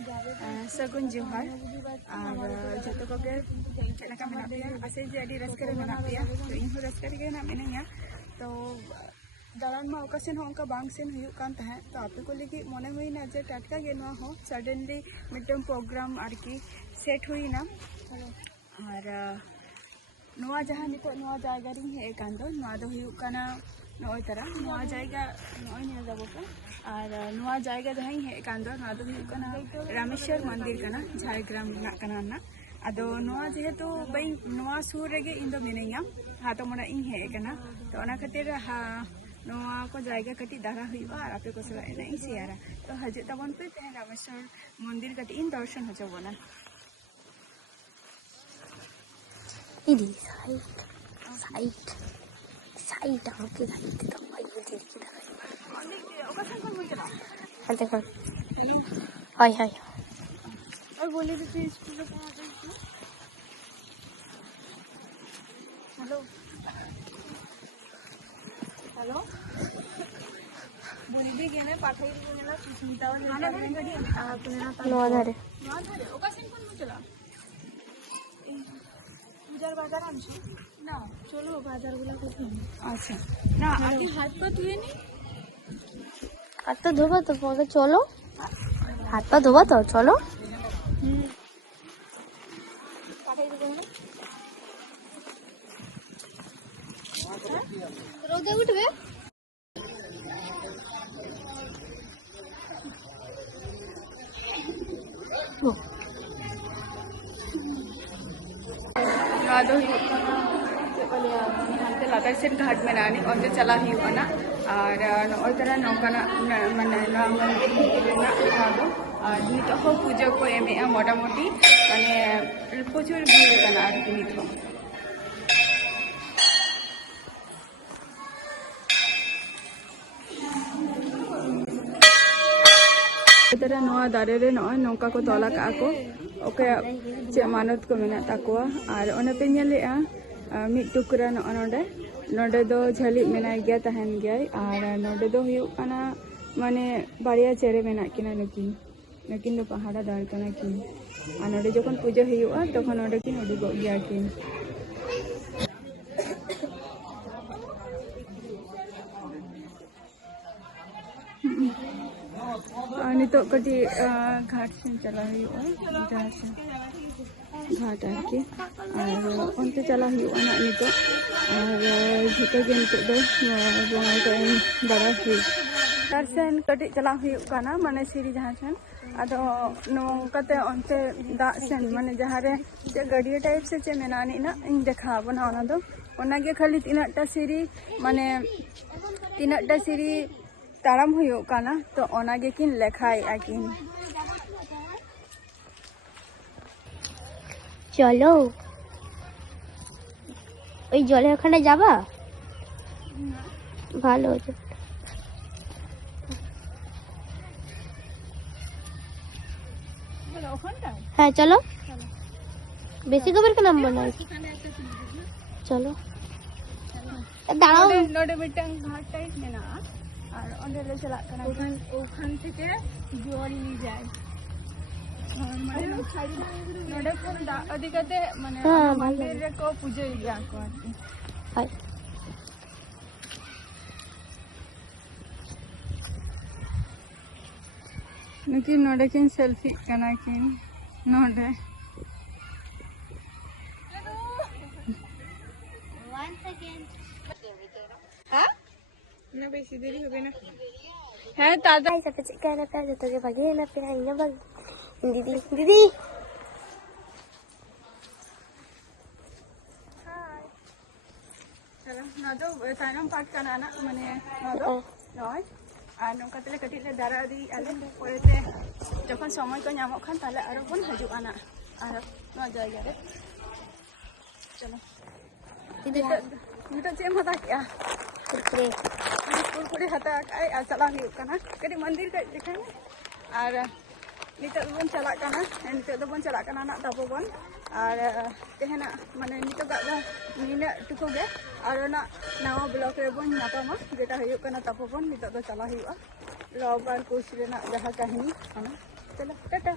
सगुन जोहार और जो को चलका मेना पे आसे जे अडी रस्के रे मेना पे तो इन रस्के रे ना मेना तो दालान मा ओकासेन हो उनका बांग सेन हुयु कान तहे तो आपे को लगी मने हुईना जे टटका गे नवा हो सडनली मिडम प्रोग्राम आरकी सेट हुईना और नवा जहां नितो नवा जायगा रिंग हे कान दो नवा दो हुयु काना नोय तरा नवा जायगा नोय ने जाबो का और नवा जायगा जहां हे कान दो नवा दो हुयु काना रामेश्वर मंदिर काना झारग्राम ना काना ना अदो नवा जेहेतु बई नवा सुर रेगे इन दो मिनेया हातो मना इन हे काना तो ओना खातिर हा नवा को जायगा कटी दारा हुआ और आपे को सला एना शेयर तो हजे तबन पे ते रामेश्वर मंदिर कटी इन दर्शन हो जबना इदी साइट आके साइट तो भाई ये दिल की तरह ओकासन कोन मुचला हते कर हाय हाय और बोले थे स्कूल में कहां गई थी हेलो हेलो बोली गेने पाठई गेला सुस्मिता और खाना गडी नवा धारे ओकासन कोन मुचला पूजार बाजार आनছো ना चलो बाजार गुला करते अच्छा ना आगे हाथ पर धुए नहीं हाथ तो धोबा तो पगे चलो हाथ पर धोबा तो चलो रोदे उठबे दो हानते लातार सेन घाट में नानी और चला हुआ और नई तरह नौकाना माने मंदिर और नित पूजा को एमे मोटामुटी माने प्रचुर भीड़ नित तरह नवा दारे रे नय नौका को तोला का को ओके चे मानत को मेना ताकोआ और ओने पे नेलेआ मिट टुकरा नोडे नोडे दो झली मेना गया तहन गया और नोडे दो हुयु काना माने बाड़िया चेरे मेना किना नकिन दो पहाड़ा दार कना किन और नोडे जखन पूजा हुयुआ तखन नोडे किन उडुगो गया किन नितो कटी घाट से चला हुआ जहाँ से घाट आके और उनते चला हुआ ना नितो और झुके के नितो दो बोंगा को बड़ा हुई तार सेन कटी चला हुआ ना माने सीरी जहाँ सेन अदो नोंकाते उनते दा सेन माने जहाँ रे जे गड़िया टाइप से चे मेनानी ना इन देखा बना ओना दो ओना गे खाली तीनटा सीरी माने तीनटा सीरी ताराम हुयो काना तो ओनागे किन लेखाई आकिन चलो ওই জলে ওখানে যাবা ভালো হ্যাঁ চলো বেশি কবার का नाम बोला चलो দাঁড়াও नोडे मिटंग घाट टाइप में ना और ओंडे ले चला कना ओखान থেকে জল নি যায় और माने नोडे कोन दा अधिकते माने मंदिर रे को पूजा गया को हाय नकी नोडे किन सेल्फी कना किन नोडे ना बेसी देरी हो गई ना है दादा सब चेक करना पे तो के भागे ना पे ना भाग दीदी दीदी हाय चलो ना दो तायनम पार्ट करना ना माने ना दो नय আর নৌকা তেলে কটিলে দাঁড়া দি আলে পরেতে যখন সময় কো নামক খান তাহলে আরো বন হাজুক আনা আর নয় জায়গা রে চলো নিটো চেম হতা কিয়া कुरकुरे हता आई चला हुआ कटी मंदिर का दिखाएंगे और नितो बन चला नितो दो बन चला ना तपोवन और तेहना माने नितो नीना टुकु गे और ना नवा ब्लॉक रे बन नापामा जेटा हुआ तपोवन नितो दो चला हुआ रविवार कोर्स रे ना जहाँ कहानी चलो टाटा।